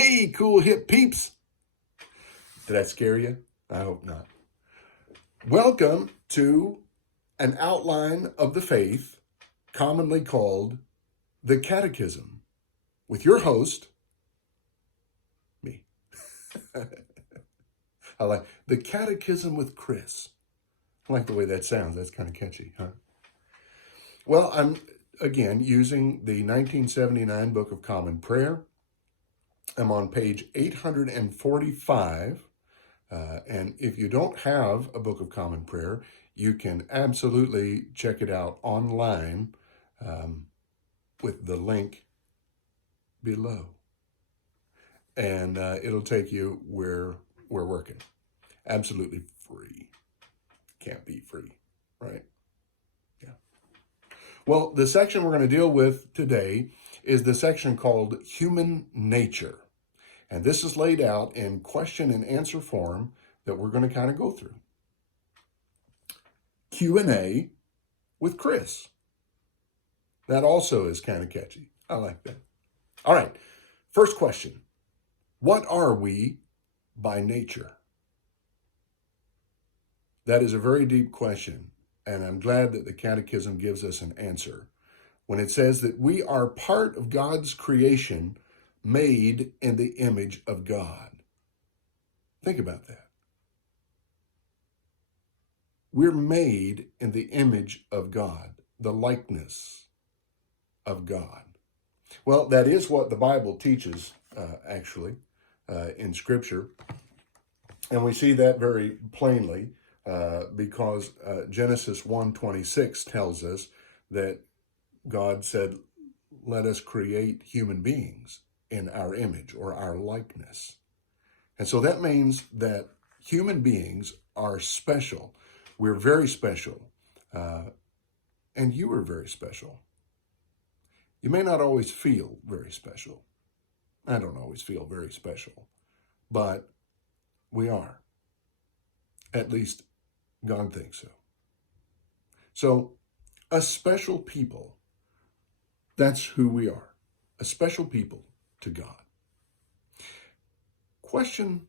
Hey, cool hip peeps. Did I scare you? I hope not. Welcome to an outline of the faith, commonly called the Catechism, with your host, me. I like the Catechism with Chris. I like the way that sounds. That's kind of catchy, huh? Well, I'm again using the 1979 Book of Common Prayer. I'm on page 845. And if you don't have a Book of Common Prayer, you can absolutely check it out online with the link below. And it'll take you where we're working. Absolutely free. Can't be free, right? Yeah. Well, the section we're going to deal with today is the section called Human Nature. And this is laid out in question and answer form that we're going to kind of go through. Q&A with Chris. That also is kind of catchy. I like that. All right. First question. What are we by nature? That is a very deep question, and I'm glad that the Catechism gives us an answer when it says that we are part of God's creation made in the image of God. Think about that. We're made in the image of God, the likeness of God. Well, that is what the Bible teaches, actually, in Scripture. And we see that very plainly because Genesis 1:26 tells us that God said, let us create human beings in our image or our likeness. And so that means that human beings are special. We're very special. And you are very special. You may not always feel very special. I don't always feel very special. But we are. At least God thinks so. So, a special people. That's who we are. A special people to God. Question,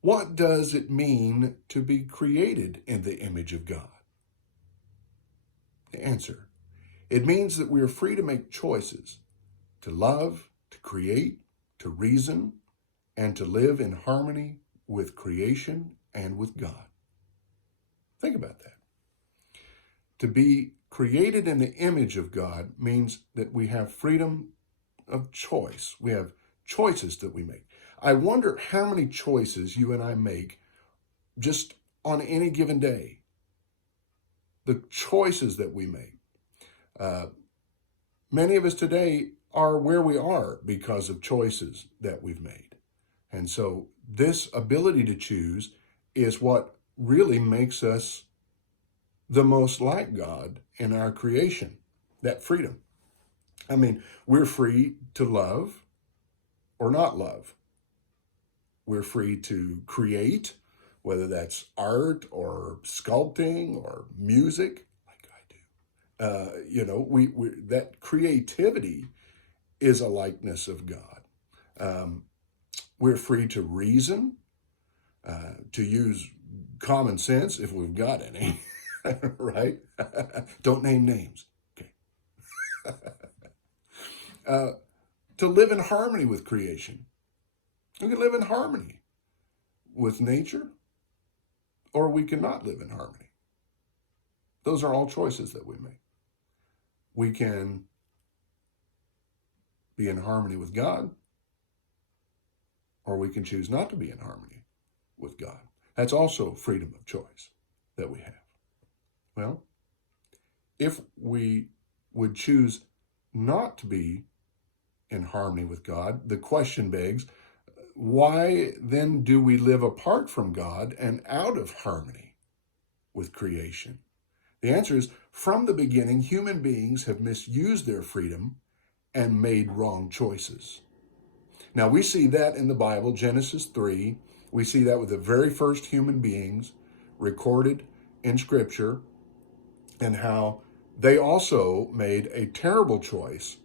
what does it mean to be created in the image of God? The answer, it means that we are free to make choices, to love, to create, to reason, and to live in harmony with creation and with God. Think about that. To be created in the image of God means that we have freedom of choice. We have choices that we make. I wonder how many choices you and I make just on any given day. The choices that we make. Many of us today are where we are because of choices that we've made. And so this ability to choose is what really makes us the most like God in our creation, that freedom. I mean, we're free to love or not love. We're free to create, whether that's art or sculpting or music, like I do. We that creativity is a likeness of God. We're free to reason, to use common sense if we've got any, right? Don't name names. Okay. To live in harmony with creation. We can live in harmony with nature, or we cannot live in harmony. Those are all choices that we make. We can be in harmony with God, or we can choose not to be in harmony with God. That's also freedom of choice that we have. Well, if we would choose not to be in harmony with God, the question begs, why then do we live apart from God and out of harmony with creation? The answer is, from the beginning, human beings have misused their freedom and made wrong choices. Now, we see that in the Bible, Genesis 3. We see that with the very first human beings recorded in Scripture, and how they also made a terrible choice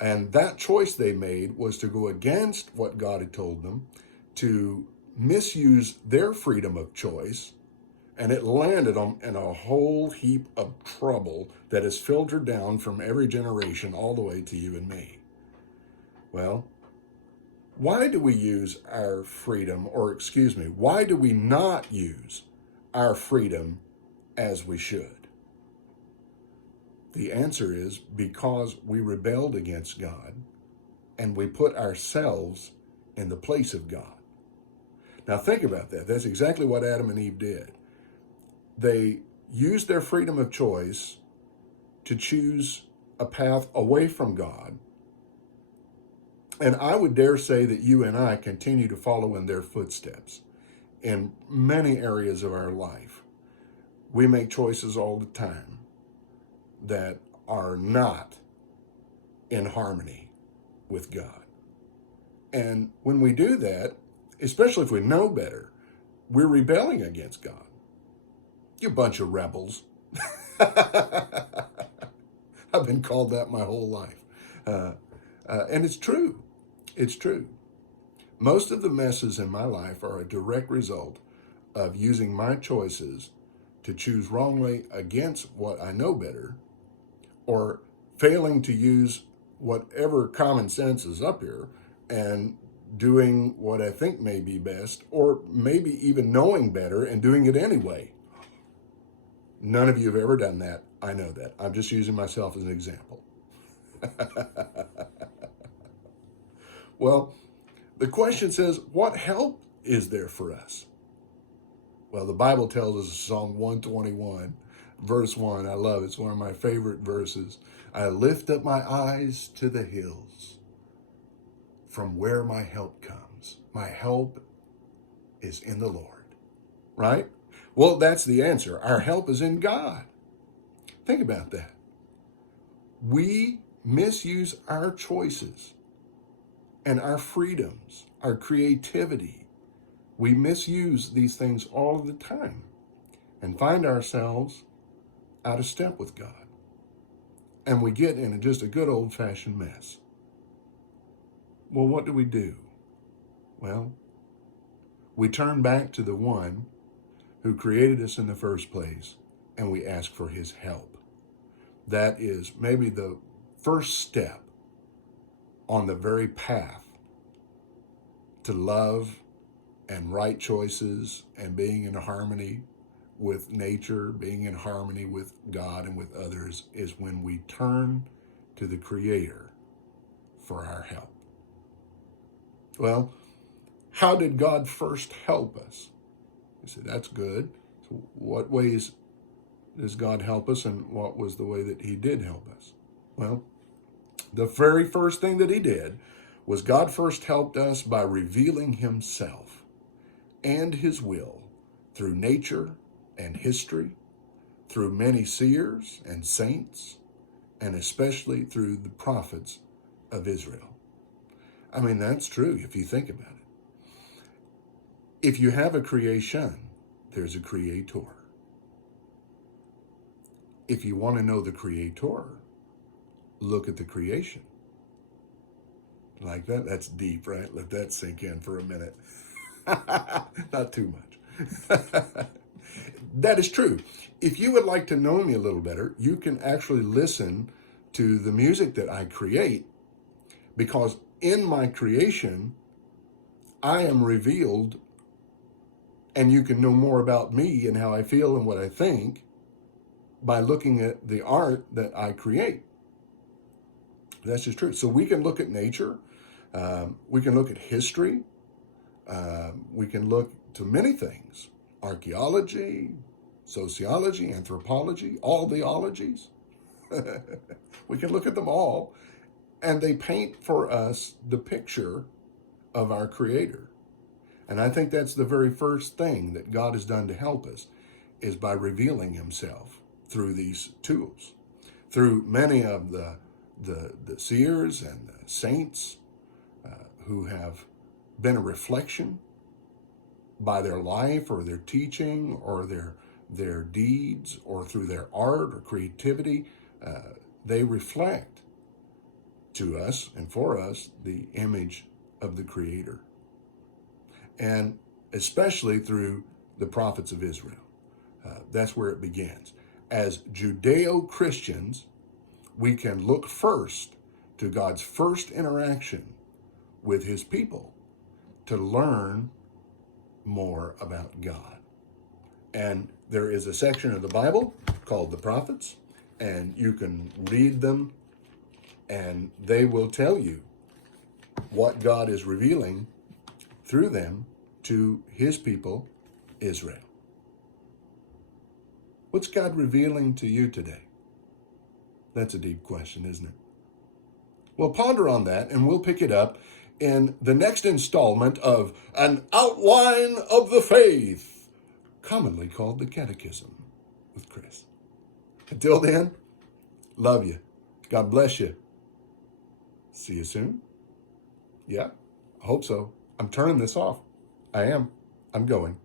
And that choice they made was to go against what God had told them, to misuse their freedom of choice, and it landed them in a whole heap of trouble that has filtered down from every generation all the way to you and me. Well, why do we use our freedom, or excuse me, why do we not use our freedom as we should? The answer is because we rebelled against God and we put ourselves in the place of God. Now think about that. That's exactly what Adam and Eve did. They used their freedom of choice to choose a path away from God. And I would dare say that you and I continue to follow in their footsteps in many areas of our life. We make choices all the time that are not in harmony with God. And when we do that, especially if we know better, we're rebelling against God. You bunch of rebels. I've been called that my whole life. And it's true. It's true. Most of the messes in my life are a direct result of using my choices to choose wrongly against what I know better, or failing to use whatever common sense is up here and doing what I think may be best, or maybe even knowing better and doing it anyway. None of you have ever done that. I know that. I'm just using myself as an example. Well, the question says, what help is there for us? Well, the Bible tells us, Psalm 121, verse 1, I love it. It's one of my favorite verses. I lift up my eyes to the hills, from where my help comes. My help is in the Lord, right? Well, that's the answer. Our help is in God. Think about that. We misuse our choices and our freedoms, our creativity. We misuse these things all the time and find ourselves out of step with God. And we get in just a good old-fashioned mess. Well, what do? Well, we turn back to the one who created us in the first place, and we ask for his help. That is maybe the first step on the very path to love and right choices and being in harmony with nature, being in harmony with God and with others, is when we turn to the Creator for our help. Well, how did God first help us? You say, that's good. So what ways does God help us, and what was the way that he did help us? Well, the very first thing that he did was God first helped us by revealing himself and his will through nature and history, through many seers and saints, and especially through the prophets of Israel. I mean, that's true if you think about it. If you have a creation, there's a creator. If you want to know the creator, look at the creation. Like that? That's deep, right? Let that sink in for a minute. Not too much. That is true. If you would like to know me a little better, you can actually listen to the music that I create, because in my creation, I am revealed, and you can know more about me and how I feel and what I think by looking at the art that I create. That's just true. So we can look at nature, we can look at history, we can look to many things: archaeology, sociology, anthropology, all the ologies. We can look at them all, and they paint for us the picture of our Creator. And I think that's the very first thing that God has done to help us, is by revealing himself through these tools, through many of the seers and the saints who have been a reflection by their life or their teaching or their deeds or through their art or creativity. They reflect to us and for us the image of the Creator. And especially through the prophets of Israel. That's where it begins. As Judeo-Christians, we can look first to God's first interaction with his people to learn more about God. And there is a section of the Bible called the prophets, and you can read them, and they will tell you what God is revealing through them to his people, Israel. What's God revealing to you today? That's a deep question, isn't it? Well, ponder on that, and we'll pick it up in the next installment of An Outline of the Faith, commonly called the Catechism with Chris. Until then, love you. God bless you. See you soon. Yeah, I hope so. I'm turning this off. I am. I'm going.